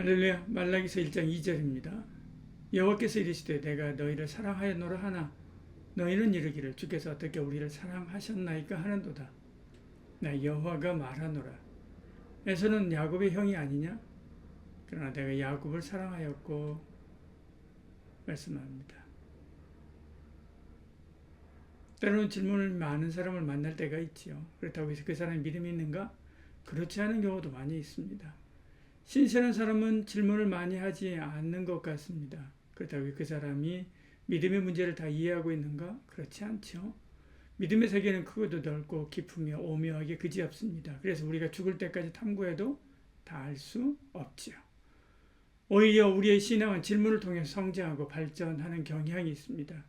할렐루야. 말라기서 1장 2절입니다. 여호와께서 이르시되 내가 너희를 사랑하였노라 하나 너희는 이르기를 주께서 어떻게 우리를 사랑하셨나이까 하는도다. 나 여호와가 말하노라. 에서는 야곱의 형이 아니냐? 그러나 내가 야곱을 사랑하였고 말씀합니다. 때로는 질문을 많은 사람을 만날 때가 있지요. 그렇다고 해서 그 사람이 믿음이 있는가? 그렇지 않은 경우도 많이 있습니다. 신실한 사람은 질문을 많이 하지 않는 것 같습니다. 그렇다고 그 사람이 믿음의 문제를 다 이해하고 있는가? 그렇지 않죠. 믿음의 세계는 크고도 넓고 깊으며 오묘하게 그지없습니다. 그래서 우리가 죽을 때까지 탐구해도 다 알 수 없지요. 오히려 우리의 신앙은 질문을 통해 성장하고 발전하는 경향이 있습니다.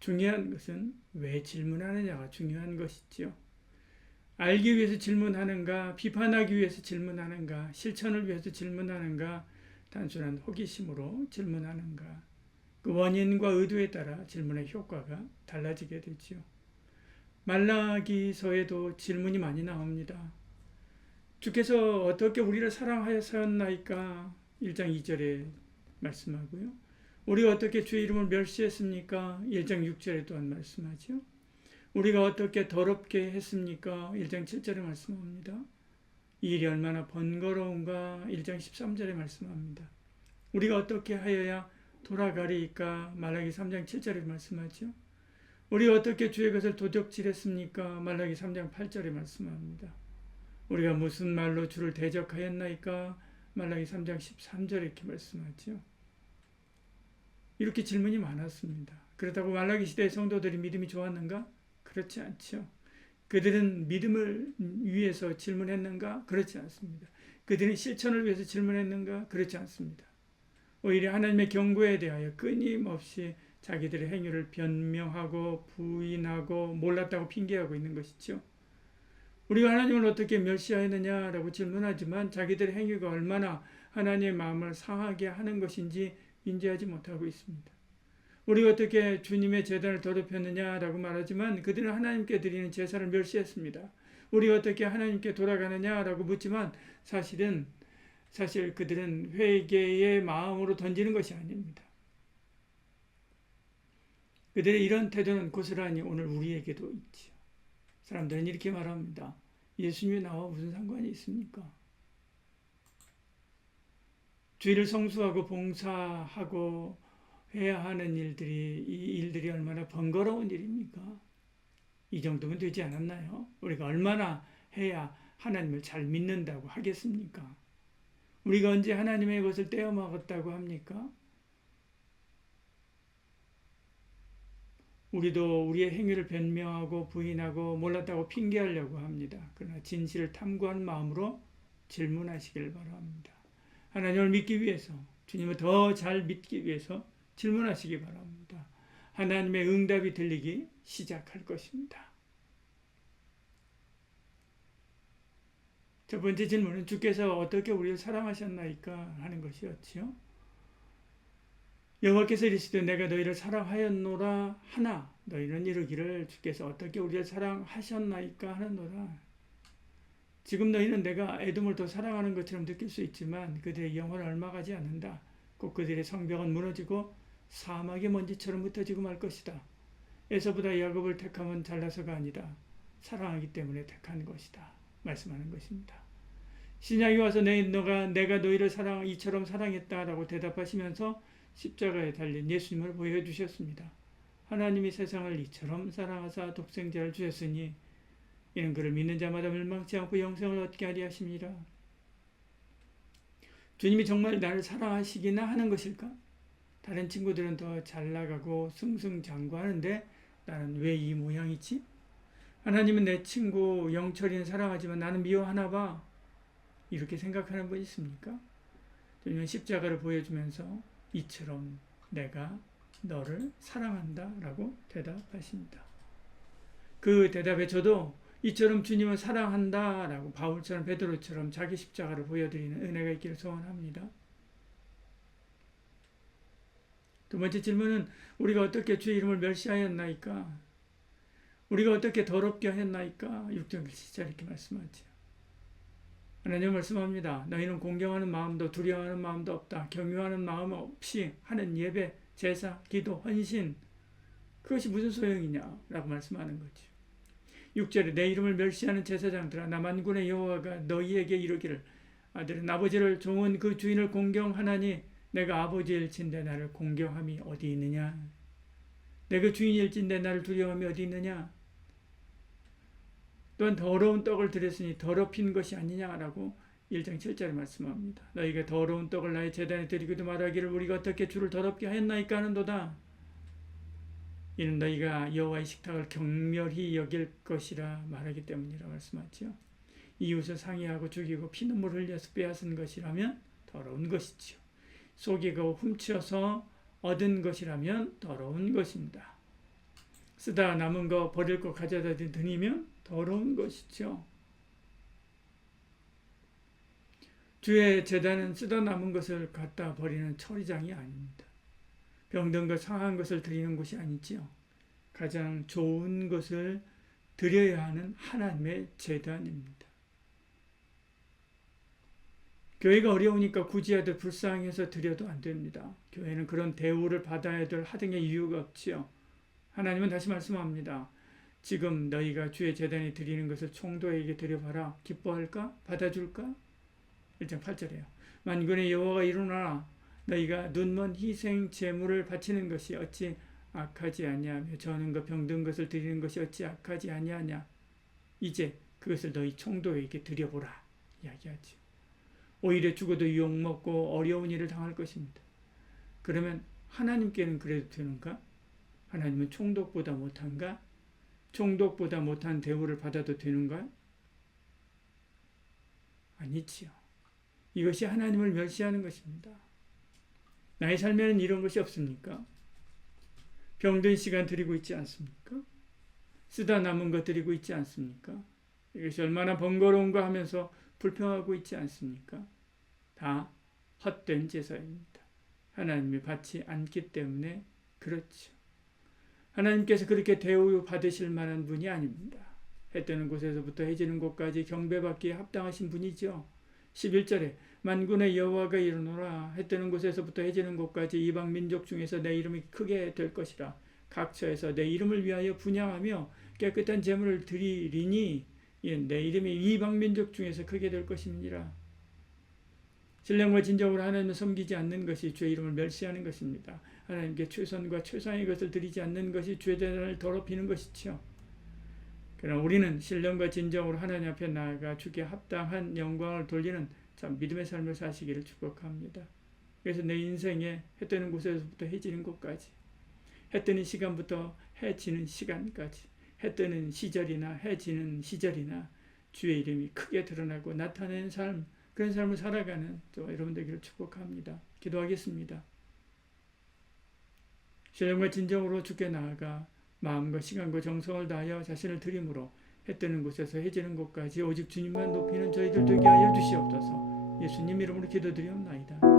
중요한 것은 왜 질문하느냐가 중요한 것이지요. 알기 위해서 질문하는가, 비판하기 위해서 질문하는가, 실천을 위해서 질문하는가, 단순한 호기심으로 질문하는가. 그 원인과 의도에 따라 질문의 효과가 달라지게 되지요. 말라기서에도 질문이 많이 나옵니다. 주께서 어떻게 우리를 사랑하였나이까 1장 2절에 말씀하고요. 우리가 어떻게 주의 이름을 멸시했습니까? 1장 6절에 또한 말씀하죠. 우리가 어떻게 더럽게 했습니까? 1장 7절에 말씀합니다. 이 일이 얼마나 번거로운가? 1장 13절에 말씀합니다. 우리가 어떻게 하여야 돌아가리까? 말라기 3장 7절에 말씀하죠. 우리가 어떻게 주의 것을 도적질했습니까? 말라기 3장 8절에 말씀합니다. 우리가 무슨 말로 주를 대적하였나이까? 말라기 3장 13절에 이렇게 말씀하죠. 이렇게 질문이 많았습니다. 그렇다고 말라기 시대의 성도들이 믿음이 좋았는가? 그렇지 않죠. 그들은 믿음을 위해서 질문했는가? 그렇지 않습니다. 그들은 실천을 위해서 질문했는가? 그렇지 않습니다. 오히려 하나님의 경고에 대하여 끊임없이 자기들의 행위를 변명하고 부인하고 몰랐다고 핑계하고 있는 것이죠. 우리가 하나님을 어떻게 멸시하였느냐라고 질문하지만 자기들의 행위가 얼마나 하나님의 마음을 상하게 하는 것인지 인지하지 못하고 있습니다. 우리가 어떻게 주님의 제단을 더럽혔느냐라고 말하지만 그들은 하나님께 드리는 제사를 멸시했습니다. 우리가 어떻게 하나님께 돌아가느냐라고 묻지만 사실 그들은 회개의 마음으로 던지는 것이 아닙니다. 그들의 이런 태도는 고스란히 오늘 우리에게도 있지요. 사람들은 이렇게 말합니다. 예수님이 나와 무슨 상관이 있습니까? 주의를 성수하고 봉사하고 해야 하는 이 일들이 얼마나 번거로운 일입니까? 이 정도면 되지 않았나요? 우리가 얼마나 해야 하나님을 잘 믿는다고 하겠습니까? 우리가 언제 하나님의 것을 떼어먹었다고 합니까? 우리도 우리의 행위를 변명하고 부인하고 몰랐다고 핑계하려고 합니다. 그러나 진실을 탐구하는 마음으로 질문하시길 바랍니다. 하나님을 믿기 위해서, 주님을 더 잘 믿기 위해서 질문하시기 바랍니다. 하나님의 응답이 들리기 시작할 것입니다. 첫 번째 질문은 주께서 어떻게 우리를 사랑하셨나이까 하는 것이었지요. 여호와께서 이르시되 내가 너희를 사랑하였노라 하나 너희는 이르기를 주께서 어떻게 우리를 사랑하셨나이까 하는도다. 지금 너희는 내가 에돔을 더 사랑하는 것처럼 느낄 수 있지만 그들의 영혼은 얼마 가지 않는다. 곧 그들의 성벽은 무너지고 사막의 먼지처럼 흩어지고 말 것이다. 에서보다 야곱을 택함은 잘나서가 아니다. 사랑하기 때문에 택한 것이다. 말씀하는 것입니다. 신약이 와서 내가 너희를 이처럼 사랑했다라고 대답하시면서 십자가에 달린 예수님을 보여주셨습니다. 하나님이 세상을 이처럼 사랑하사 독생자를 주셨으니 이는 그를 믿는 자마다 멸망치 않고 영생을 얻게 하리 하심이라. 주님이 정말 나를 사랑하시기나 하는 것일까? 다른 친구들은 더 잘나가고 승승장구하는데 나는 왜 이 모양이지? 하나님은 내 친구 영철이는 사랑하지만 나는 미워하나 봐. 이렇게 생각하는 분 있습니까? 주님은 십자가를 보여주면서 이처럼 내가 너를 사랑한다 라고 대답하십니다. 그 대답에 저도 이처럼 주님을 사랑한다 라고 바울처럼 베드로처럼 자기 십자가를 보여드리는 은혜가 있기를 소원합니다. 두 번째 질문은 우리가 어떻게 주의 이름을 멸시하였나이까? 우리가 어떻게 더럽게 하였나이까? 6절 7절 이렇게 말씀하죠. 하나님 말씀합니다. 너희는 공경하는 마음도 두려워하는 마음도 없다. 경유하는 마음 없이 하는 예배, 제사, 기도, 헌신, 그것이 무슨 소용이냐라고 말씀하는 거죠. 6절에 내 이름을 멸시하는 제사장들아 나 만군의 여호와가 너희에게 이르기를 아들은 아버지를 종은 그 주인을 공경하나니 내가 아버지일진데 나를 공경함이 어디 있느냐. 내가 주인일진데 나를 두려움이 어디 있느냐. 또한 더러운 떡을 드렸으니 더럽힌 것이 아니냐라고 1장 7절에 말씀합니다. 너희가 더러운 떡을 나의 제단에 드리고도 말하기를 우리가 어떻게 주를 더럽게 하였나이까 하는도다. 이는 너희가 여호와의 식탁을 경멸히 여길 것이라 말하기 때문이라 말씀하죠. 이웃을 상해하고 죽이고 피눈물 흘려서 빼앗은 것이라면 더러운 것이지요. 속이고 훔쳐서 얻은 것이라면 더러운 것입니다. 쓰다 남은 거 버릴 거 가져다 드리면 더러운 것이죠. 주의 제단은 쓰다 남은 것을 갖다 버리는 처리장이 아닙니다. 병든 것, 상한 것을 드리는 곳이 아니지요. 가장 좋은 것을 드려야 하는 하나님의 제단입니다. 교회가 어려우니까 굳이 하듯 불쌍해서 드려도 안 됩니다. 교회는 그런 대우를 받아야 될 하등의 이유가 없지요. 하나님은 다시 말씀합니다. 지금 너희가 주의 제단에 드리는 것을 총독에게 드려봐라. 기뻐할까? 받아줄까? 1장 8절이에요. 만군의 여호와가 이르노라 너희가 눈먼 희생 제물을 바치는 것이 어찌 악하지 아니하며 저는 것 병든 것을 드리는 것이 어찌 악하지 아니하냐. 이제 그것을 너희 총독에게 드려보라 이야기하지. 오히려 죽어도 욕먹고 어려운 일을 당할 것입니다. 그러면 하나님께는 그래도 되는가? 하나님은 총독보다 못한가? 총독보다 못한 대우를 받아도 되는가? 아니지요. 이것이 하나님을 멸시하는 것입니다. 나의 삶에는 이런 것이 없습니까? 병든 시간 드리고 있지 않습니까? 쓰다 남은 것 드리고 있지 않습니까? 이것이 얼마나 번거로운가 하면서 불평하고 있지 않습니까? 다 헛된 제사입니다. 하나님이 받지 않기 때문에 그렇죠. 하나님께서 그렇게 대우 받으실 만한 분이 아닙니다. 해 뜨는 곳에서부터 해 지는 곳까지 경배받기에 합당하신 분이죠. 11절에 만군의 여호와가 이르노라 해 뜨는 곳에서부터 해 지는 곳까지 이방 민족 중에서 내 이름이 크게 될 것이라. 각처에서 내 이름을 위하여 분향하며 깨끗한 제물을 드리리니 내 이름이 이방 민족 중에서 크게 될 것입니다. 신령과 진정으로 하나님을 섬기지 않는 것이 주의 이름을 멸시하는 것입니다. 하나님께 최선과 최상의 것을 드리지 않는 것이 주의 제단을 더럽히는 것이지요. 그러나 우리는 신령과 진정으로 하나님 앞에 나아가 주께 합당한 영광을 돌리는 참 믿음의 삶을 사시기를 축복합니다. 그래서 내 인생에 해 뜨는 곳에서부터 해 지는 곳까지, 해 뜨는 시간부터 해 지는 시간까지, 해 뜨는 시절이나 해 지는 시절이나 주의 이름이 크게 드러나고 나타내는 삶, 그런 삶을 살아가는 저 여러분 되기를 축복합니다. 기도하겠습니다. 신령과 진정으로 주께 나아가 마음과 시간과 정성을 다하여 자신을 드림으로 해 뜨는 곳에서 해 지는 곳까지 오직 주님만 높이는 저희들 되게 하여 주시옵소서. 예수님 이름으로 기도드리옵나이다.